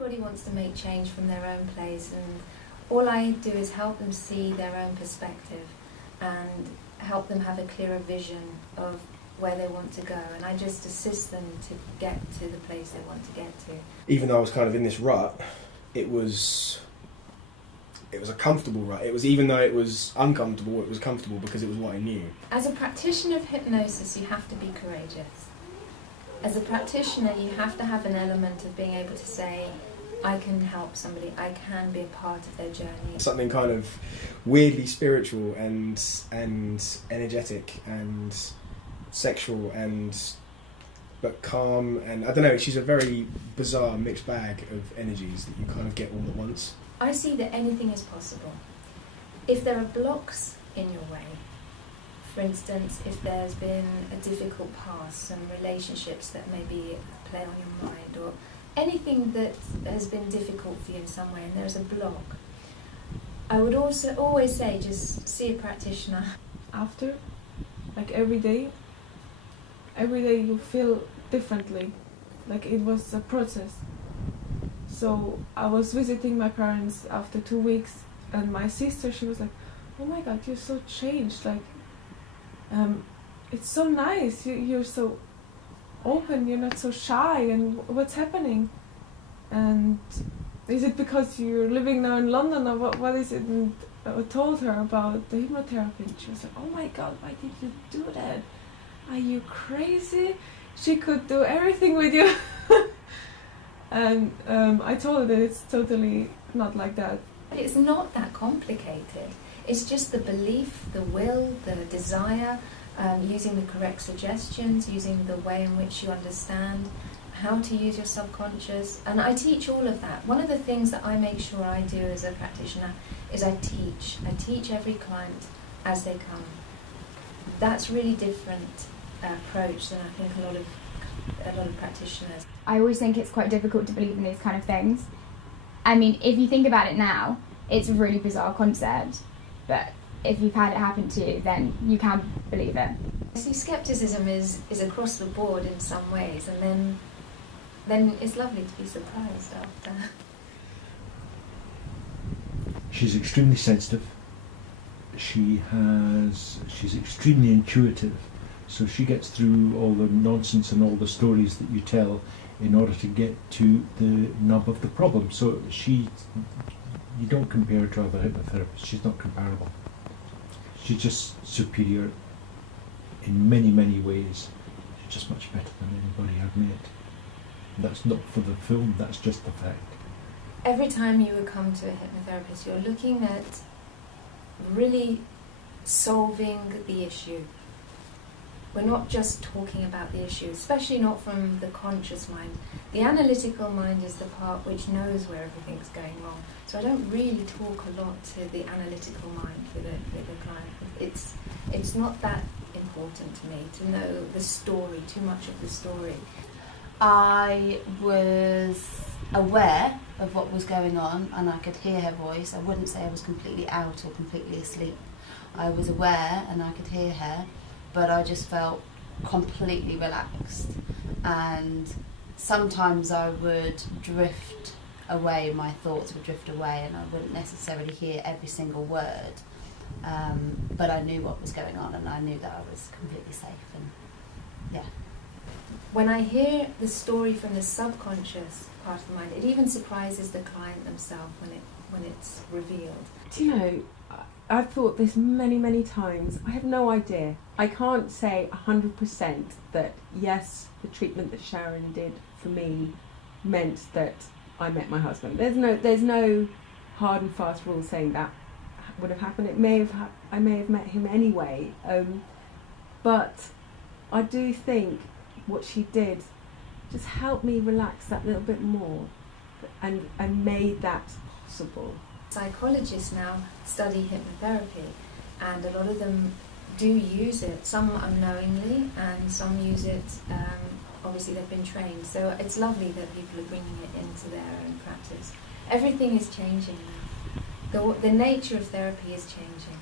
everybody wants to make change from their own place, and all I do is help them see their own perspective and help them have a clearer vision of where they want to go, and I just assist them to get to the place they want to get to. Even though I was kind of in this rut, it was a comfortable rut. It was, even though it was uncomfortable, it was comfortable because it was what I knew. As a practitioner of hypnosis, you have to be courageous. As a practitioner, you have to have an element of being able to say, I can help somebody, I can be a part of their journey. Something kind of weirdly spiritual and energetic and sexual but calm, and I don't know, she's a very bizarre mixed bag of energies that you kind of get all at once. I see that anything is possible. If there are blocks in your way, for instance, if there's been a difficult past, some relationships that maybe play on your mind, or anything that has been difficult for you in some way and there's a block, I would also always say just see a practitioner. After, like every day you feel differently, like it was a process. So I was visiting my parents after 2 weeks, and my sister, she was like, oh my god, you're so changed, like it's so nice, you're so open, you're not so shy, and what's happening? And is it because you're living now in London, or what is it? And I told her about the hypnotherapy, and she was like, oh my god, why did you do that? Are you crazy? She could do everything with you. And I told her that it's totally not like that. It's not that complicated. It's just the belief, the will, the desire, using the correct suggestions, using the way in which you understand how to use your subconscious. And I teach all of that. One of the things that I make sure I do as a practitioner is I teach. I teach every client as they come. That's really different approach than I think a lot of practitioners. I always think it's quite difficult to believe in these kind of things. I mean, if you think about it now, it's a really bizarre concept, but if you've had it happen to you, then you can believe it. See, skepticism is across the board in some ways, and then it's lovely to be surprised after. She's extremely sensitive. She's extremely intuitive, so she gets through all the nonsense and all the stories that you tell in order to get to the nub of the problem. So you don't compare her to other hypnotherapists. She's not comparable. She's just superior in many, many ways. She's just much better than anybody I've met. That's not for the film, that's just the fact. Every time you would come to a hypnotherapist, you're looking at really solving the issue. We're not just talking about the issue, especially not from the conscious mind. The analytical mind is the part which knows where everything's going wrong. So I don't really talk a lot to the analytical mind with a client. It's not that important to me to know the story, too much of the story. I was aware of what was going on and I could hear her voice. I wouldn't say I was completely out or completely asleep. I was aware and I could hear her, but I just felt completely relaxed. And sometimes I would drift away, my thoughts would drift away and I wouldn't necessarily hear every single word. But I knew what was going on and I knew that I was completely safe, and yeah. When I hear the story from the subconscious part of the mind, it even surprises the client themselves when it's revealed. Do you know, I've thought this many, many times. I have no idea. I can't say 100% that yes, the treatment that Sharon did for me meant that I met my husband. There's no hard and fast rule saying that would have happened. I may have met him anyway, but I do think what she did just helped me relax that little bit more and made that possible. Psychologists now study hypnotherapy, and a lot of them do use it, some unknowingly and some use it, obviously they've been trained. So it's lovely that people are bringing it into their own practice. Everything is changing now. The nature of therapy is changing.